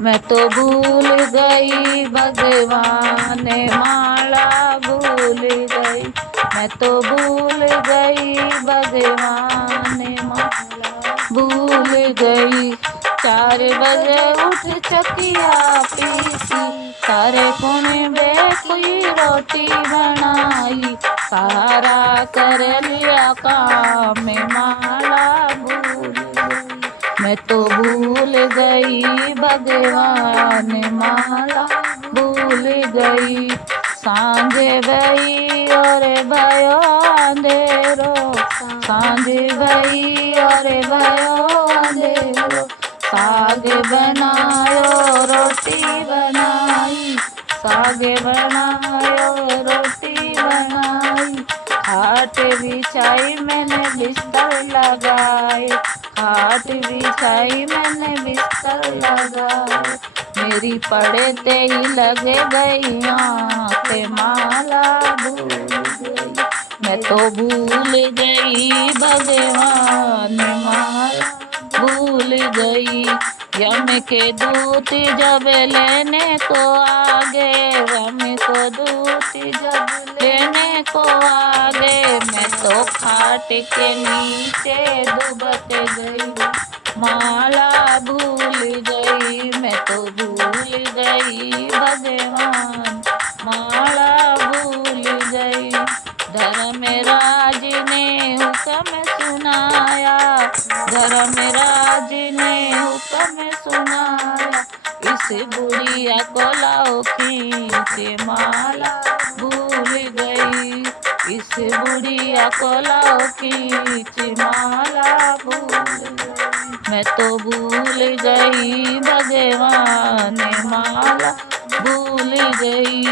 मैं तो भूल गई भगवान माला भूल गई। मैं तो भूल गई भगवान माला भूल गई। 4 बजे उठ चकिया पीसी, सारे कुणे बेखुई रोटी बनाई। सारा कर लिया काम माला भूल गई। मैं तो भूल गई भगवान माला भूल गई। सांझे भई और भयो अंधेरो, सांझे भई और भयो अंधेरो। साग बनायो रोटी बनाई, साग बनायो रोटी बनाई। खाट बिछाई मैंने बिस्तर लगाए, खाट बिछाई मैंने बिस्तर लगाए। मेरी पड़ते ही लगे गई आँखें माला भूल गई। मैं तो भूल गई भगवान माला भूल गई। यम के दूत जब लेने को आगे, यम को दूत जब लेने को आगे। मैं तो खाट के नीचे दुबक गई, माला भूल गई। मैं तो भूल गई भगवान माला भूल गई। धर्मराज ने हुक्म सुनाया, धर्मराज ने हुक्म सुनाया। इस बुढ़िया को लाओ खींच माला भूल गई। इस बुढ़िया को लाओ खींच माला भूल गई। मैं तो भूल गई भगवान माला भूल गई।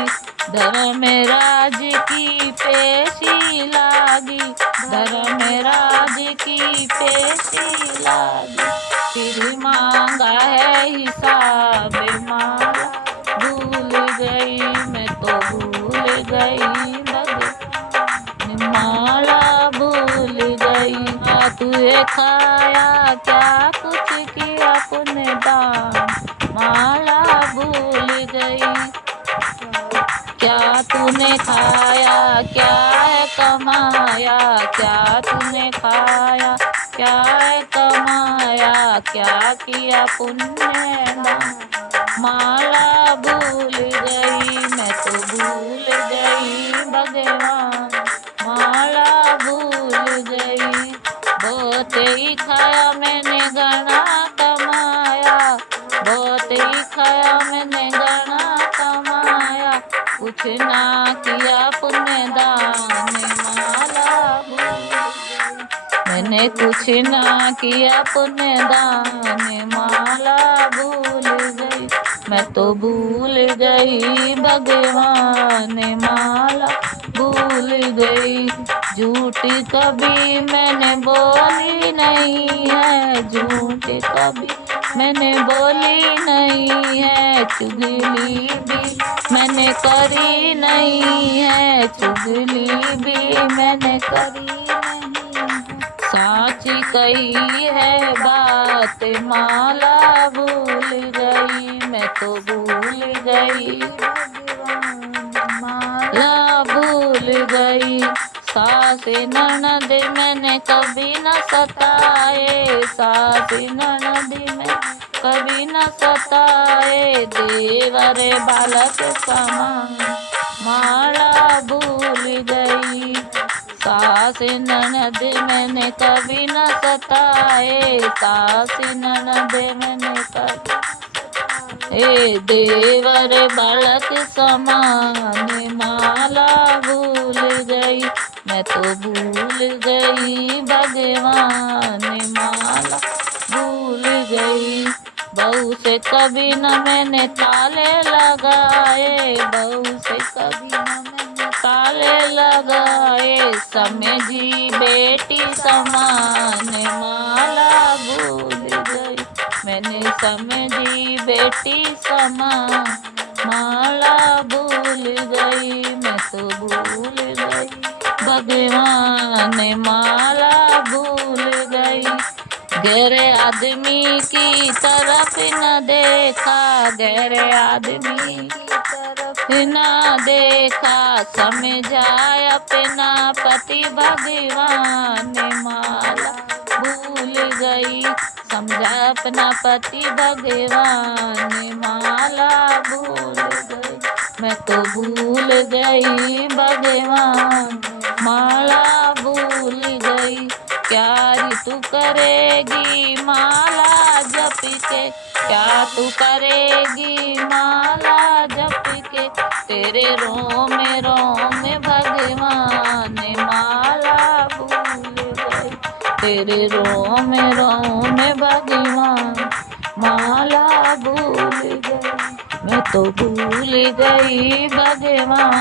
धर्मराज की पेशी लागी, धर्मराज की पेशी लागी। फिर मांगा है हिसाब माला भूल गई। मैं तो भूल गई भगवान माला भूल गई। तुझे खाया क्या कुछ किया पुण्य दान, माला भूल गई। क्या तूने खाया क्या है कमाया, क्या तूने खाया क्या है कमाया। क्या किया पुण्य दान, माला भूल गई। मैं तो भूल गई भगवान माला भूल गई। बहुत ही खाया मैंने घना कमाया, बहुत ही खाया मैंने घना कमाया। कुछ ना किया पुण्य दान माला भूल गई। मैंने कुछ ना किया पुण्य दान माला भूल गई। मैं तो भूल गई भगवान माला भूल गई। झूठी कभी मैंने बोली नहीं है, झूठी कभी मैंने बोली नहीं है। चुगली भी मैंने करी नहीं है, चुगली भी मैंने करी नहीं है। साची कही है बात माला भूल गई। मैं तो भूल गई भगवान माला भूल गई। सास ननद मैंने कभी न सताए, सास ननद में कभी न सताए। देवर बालक समान माला भूल गई। सास ननद मैंने कभी न सताए, सास ननद मैंने कभी ए देवर बालक समान माला भूल गई। मैं तो भूल गई भगवान माला भूल गई। बहू से कभी न मैंने ताले लगाए, बहू से कभी न मैंने ताले लगाए। समझी बेटी समान माला भूल गई। मैंने समझी बेटी समान माला भूल गई। मैं तो भूल गई भगवान माला भूल गई। गहरे आदमी की तरफ न देखा, गहरे आदमी की तरफ न देखा, समझाया अपना पति भगवान ने माला भूल गई, समझा अपना पति भगवान ने माला भूल गई, मैं तो भूल गई भगवान माला भूल गई। क्या तू करेगी माला जप के, क्या तू करेगी माला जप के, तेरे रोम भगवान ने माला भूल गई, तेरे रोम भगवान माला भूल गई, मैं तो भूल गई भगवान।